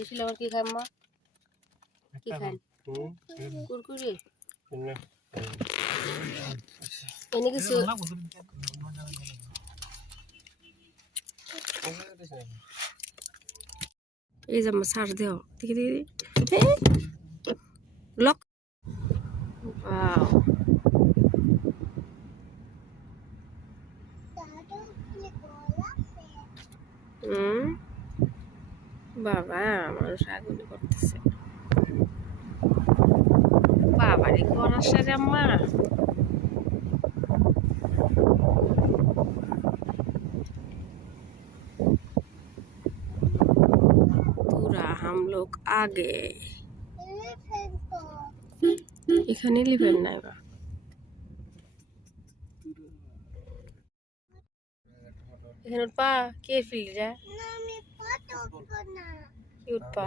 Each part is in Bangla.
দেশি লবণ কি খায় মা? কি খান? কুরকুরি এনে কিছু এই যে মাছ দেও দেখি দেখি লক ওয়াও বাবা মানুষ আগুনে করতেছে বাবারে করার সাথে আম্মা पूरा हम लोग आ गए এখানে লিভেন নাই বা এখানে পা কে ফিল যা কি উঠপা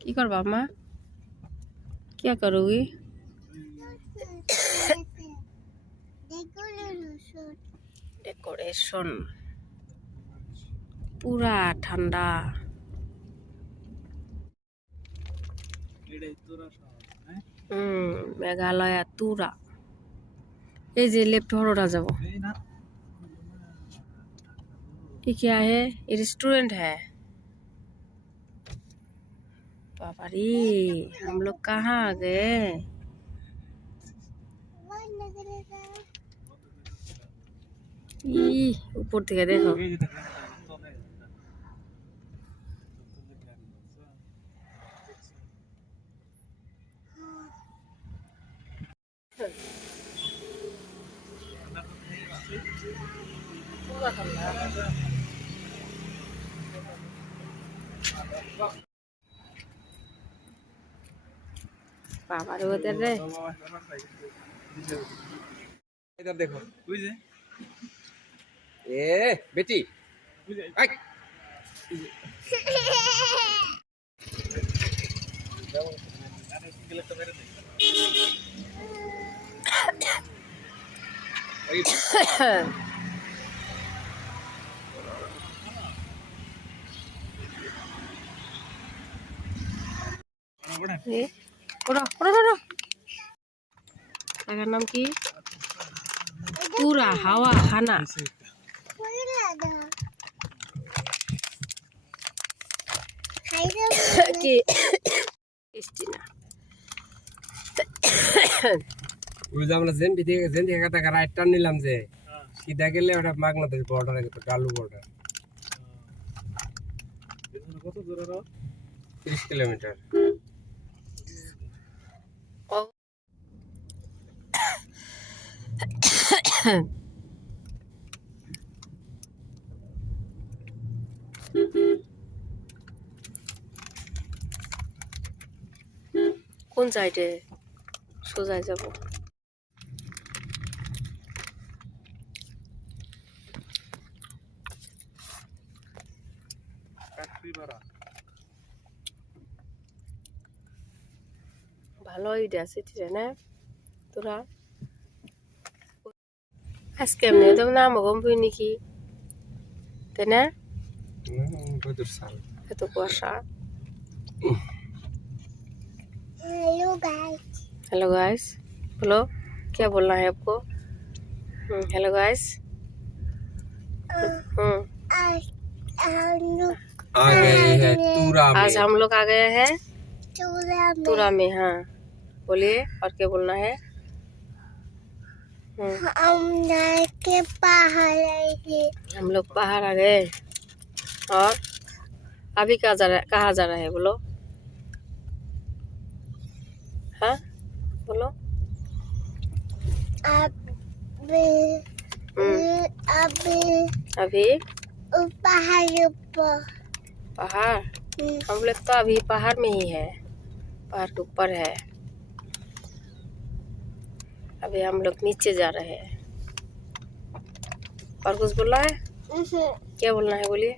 কি করবা মা क्या करोगी डेकोरेशन पूरा ठंडा मेघालय तुरा ये जे लेफ्ट हरोड़ा जाबो ये क्या है ये रेस्टोरेंट है बाबा रे हम लोग कहाँ आ गए ऊपर থেকে देखो बाबा रे उधर रे इधर देखो बुझे ए बेटी आई জায়গার নাম কি পুরা হাওয়া খানা কি টেস্টি না ওই যে আমরা জেন থেকে টাকা রাইট টার্ন নিলাম যে সিধা গেলে ওটা বাংলাদেশ বর্ডার আছে গালু বর্ডার কত দূর আর 30 কিলোমিটার কোন সাইডে সোজা যাব ভালো আইডিয়া আছে না তোরা আজকে এমনি তো নাম গম পাই নাকি তাই না এত কুয়াশা हेलो गाइस बोलो क्या बोलना है आपको हेलो गाइस आ गए हैं तुरा में आज हम लोग आ गए हैं तुरा में हाँ बोलिए और क्या बोलना है हम लोग पहाड़ आ गए और अभी कहाँ जा रहा है बोलो हाँ बोलो अभी पहाड़ हम लोग तो अभी पहाड़ में ही है पहाड़ के ऊपर है अभी हम लोग नीचे जा रहे हैं और कुछ बोलना है क्या बोलना है बोलिए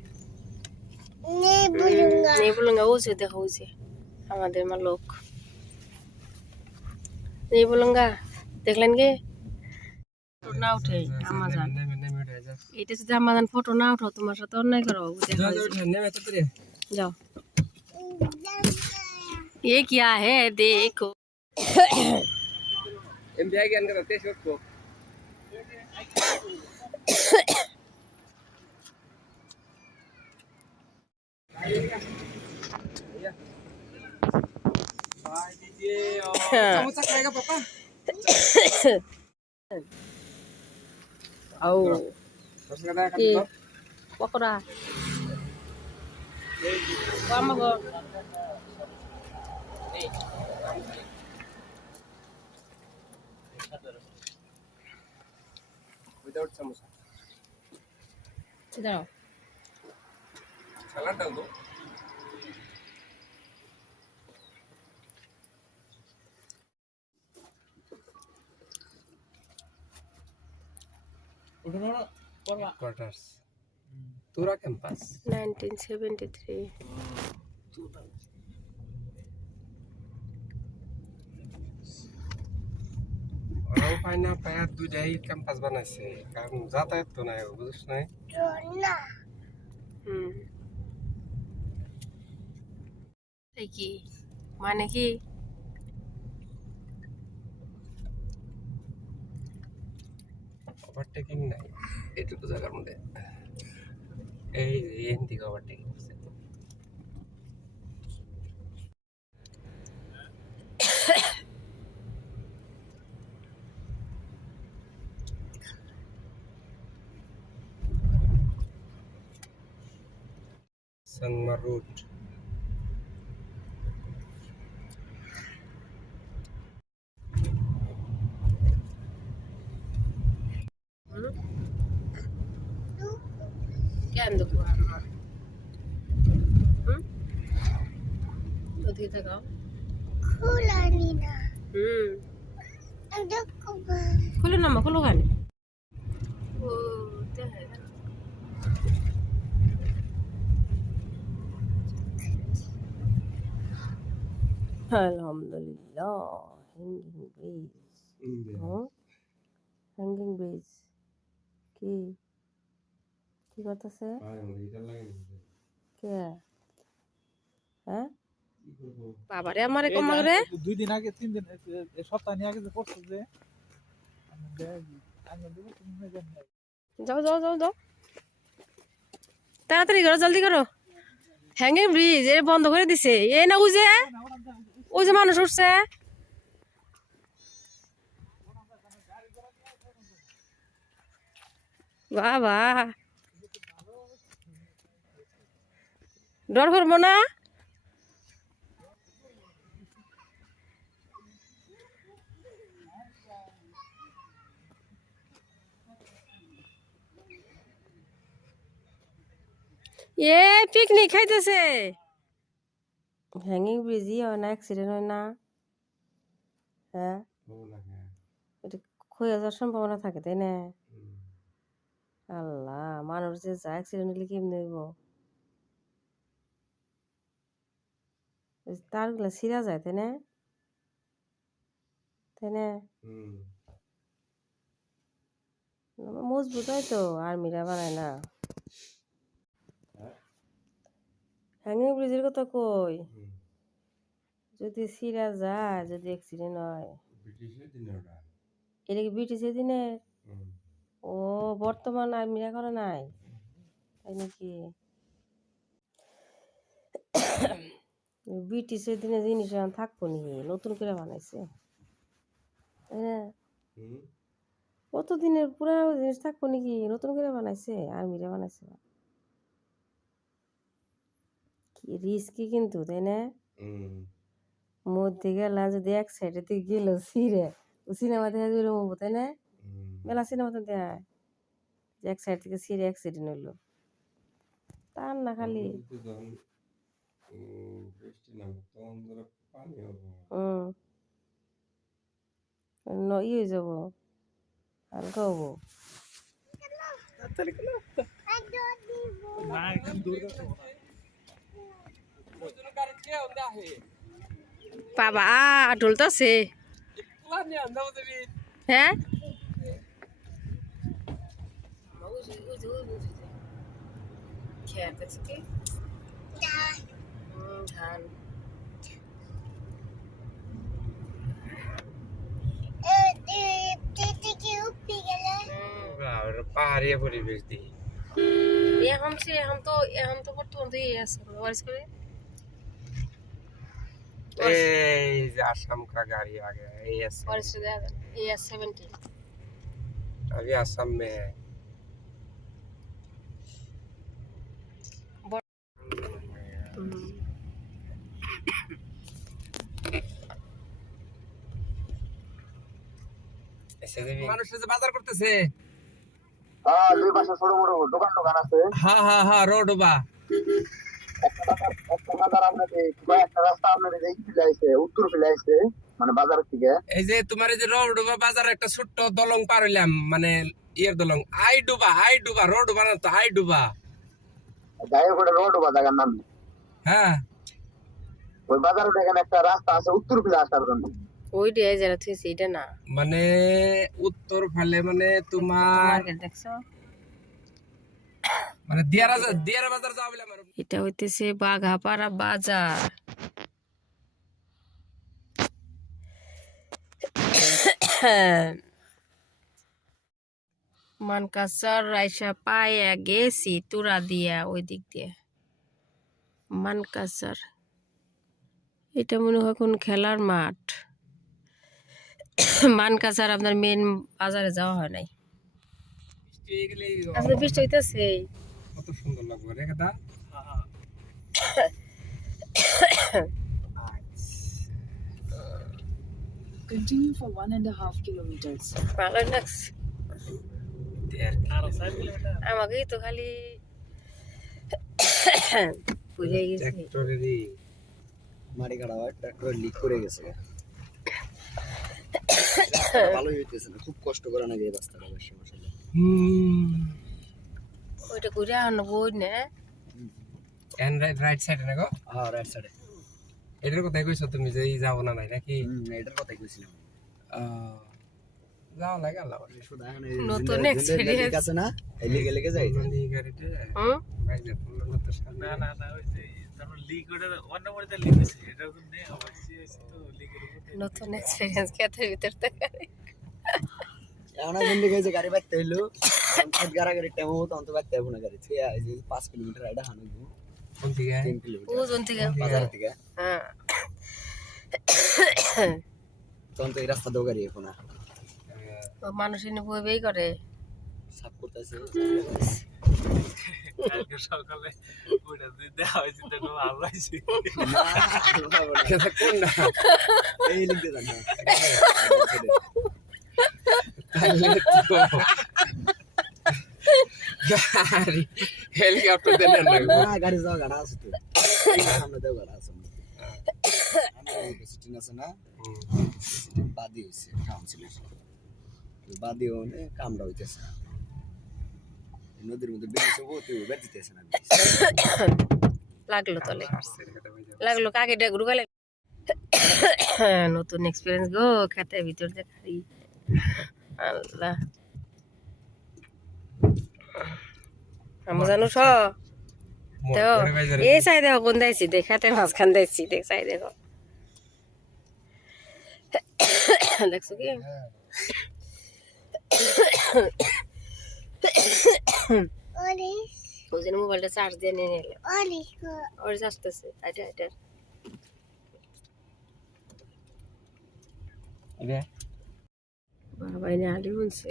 नहीं बोलूंगा उसे देखो उसे हमारे में लोग नहीं बोलूंगा देख लेंगे फोटो ना उठे अमेज़न এটা যদি আমাজন ফটো না উঠাও তোমার সাথে অন্যায় করো যাও ये क्या है देखो। एम जाएगी अंदर तेज को भाई दीजिए और समोसा खाएगा पापा आओ बस कर रहा है ये तो पकड़ा काम को विदाउट समोसा इधर आओ। सलाद डाल दो क्वार्टर्स तुरा कैंपस 1973 ওরাও পায় না পায় আর দুইটাই ক্যাম্পাস বানাইছে কারণ যাতায়াত তো নাই বুঝছ নাই এই কি মানে কি ওভারটেকিং নাই এইটুকু জায়গার মধ্যে এই যে এখান থেকে ওভারটেকিং করছে Sanmar Road কেন দেখো ওদিকে দেখাও খুলো না মা খুলো গান ও দেখা যায় আলহামদুলিল্লাহ হ্যাঙ্গিং ব্রিজ হ্যাঙ্গিং ব্রিজ কি কি করতেছে কে হ্যাঁ বাবারে আমারে কম করে 2 দিন আগে 3 দিন সপ্তাহ নিয়ে আগে যে পড়ছে যে যাও যাও যাও যাও তাড়াতাড়ি করো জলদি করো হ্যাঙ্গিং ব্রিজ এর বন্ধ করে দিছে এই না ওই যে মানুষ উঠছে বাবা ডর করবো না এ পিকনিক খাইতেছে হ্যাঙ্গিং ব্রিজই হয় না অ্যাক্সিডেন্ট হয় না হ্যাঁ এটা ক্ষয়ে যাওয়ার সম্ভাবনা থাকে তাই না আল্লাহ মানুষ যে যা অ্যাক্সিডেন্ট হলে কেমনি হইব তারগুলা ছিঁড়া যায় তাই না তাই না মজবুত হয় তো আর্মিরা বানায় না হ্যাঙ্গিং ব্রিজের কথা কই যদি ছিঁড়া যায় যদি অ্যাক্সিডেন্ট হয় এটা কি ব্রিটিশের দিনে ও বর্তমান আর্মিরা করে নাই তাই নাকি ব্রিটিশের দিনে জিনিস থাকবো নাকি নতুন করে বানাইছে তাই না কত দিনের পুরানো জিনিস থাকবো নাকি নতুন করে বানাইছে আর্মিরা বানাইছে কি রিস্কি কিন্তু তাই না মধ্যে গেলা যদি এক সাইডে তুই গেল ছিঁড়ে ও সিনেমা দেখা যাবে মবো তাই না মেলা সিনেমাতে দেয় যে এক সাইড থেকে ছিঁড়ে অ্যাক্সিডেন্ট হইলো তার না খালি ই হয়ে যাবো হালকা হবো বাবা ঢুলতেছে হ্যাঁ ধান পাহাড়িয়া পরিবেশ দি এখন তো বর্তমান তো এই আছে ওয়ারিস করে এই যে आसाम का गाड़ी आ गया है एस ওয়ারিস করে দেয়া AS 17 अभी असम में है ऐसे भी মানুষ যে বাজার করতেছে হ্যাঁ দুই পাশে ছোট বড় দোকান টোকান আছে হ্যাঁ হ্যাঁ হ্যাঁ রোড বা একটা বাজার আপনাদের একটা রাস্তা আপনাদের এই ফিলে আছে উত্তর ফিলে আছে মানে বাজার থেকে এই যে তোমার এই যে রোড বা বাজার একটা ছোট্ট দলং পার হইলাম মানে ইয়ের দলং আই ডুবা রোড বানাতো আই ডুবা যাই করে রোড বা জায়গার নাম হ্যাঁ ওই বাজারে দেখেন একটা রাস্তা আছে উত্তর ফিলে আসার জন্য ওই ডে যারা থইছে এটা না মানে উত্তর ফালে মানে তোমার মার্কেট দেখছো মানে দিয়ারা বাজার যাও বলে আমার এটা হইতেছে বাঘাপাড়া বাজার মানকাসার রাইসা পায়া গেছি তুরা দিয়া ওই দিক দিয়ে মানকাসার এটা মনে হয় কোন খেলার মাঠ মানকাসার আপনার মেন বাজারে যাওয়া হয় নাই আসলে বৃষ্টি হইতেছে কত সুন্দর লাগবে রে কথা Continue for 1.5 kilometers. ভালো লাগছে আমাকেই তো খালি বুঝে গেছি ট্রাক্টরেরই মারি কাটা ট্রাক্টর লিক করে গেছে ভালোই হইতেছে না খুব কষ্ট করে না এই রাস্তাটা বেশি মশলা ওইটা ঘুরে আনো বই না এন্ড রাইট সাইডে না গো হ্যাঁ রাইট সাইডে এটার কথাই কইছো তুমি যে যাবো না নাই নাকি এটার কথাই কইছিলাম যাও লাগে আল্লাহ শুধু এখন নতুন experience আছে না এই লেগে যাই এই গাড়িতে ভাই যে বললো তো সামনে না ওই যে তারপর লিক ওটা অন্য মধ্যে লিক হয়েছে এটা তো নেই অবশ্যই হয়েছে তো লিকের উপরে নতুন এক্সপেরিয়েন্স খেতে ভিতর থেকে এখন বন্ধু গেছে গাড়ি বাইতে হইলো গাড়ি টাইম মতো অন্ত বাইতে হবে না গাড়ি ঠিক আছে 5 কিলোমিটার রাইডা হানুগু কোন দিকে 3 কিলোমিটার ওজন থেকে বাজার থেকে হ্যাঁ তখন তো এই রাস্তা দাও গাড়ি এখন মানুষ এনে বই করে সাফ করতেছে কালকে সকালে ওটা দিয়ে দেওয়া হয়েছে তো ভালো লাগছে কোন না এই লিখতে জানা গাড়ি হেলিকপ্টার দেন না গাড়ি যাও গাড়া আছে তো সামনে দাও গাড়া আছে আমি সিটিন আছে না বাদি হইছে কাউন্সিলর বাদি হনে কামড়া হইতেছে নদীর মধ্যে বেরিয়েছে ও তুই বেরিতেছে না লাগলো তলে লাগলো কাকে ডে গুরুগালে নতুন এক্সপেরিয়েন্স গো খেতে ভিতর দেখাই আল্লাহ আমরা জানো স তো এই সাইড দেখো কোন দাইছি দেখাতে মাঝখান দাইছি দেখ সাইড দেখো দেখছো কি ওই জন্য মোবাইলটা চার্জ দিয়ে নিয়ে নিলে ওর আসতেছে এটা বাবা এনে আলি বলছে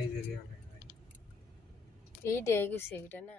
এই যে এই ডে গেছে এটা না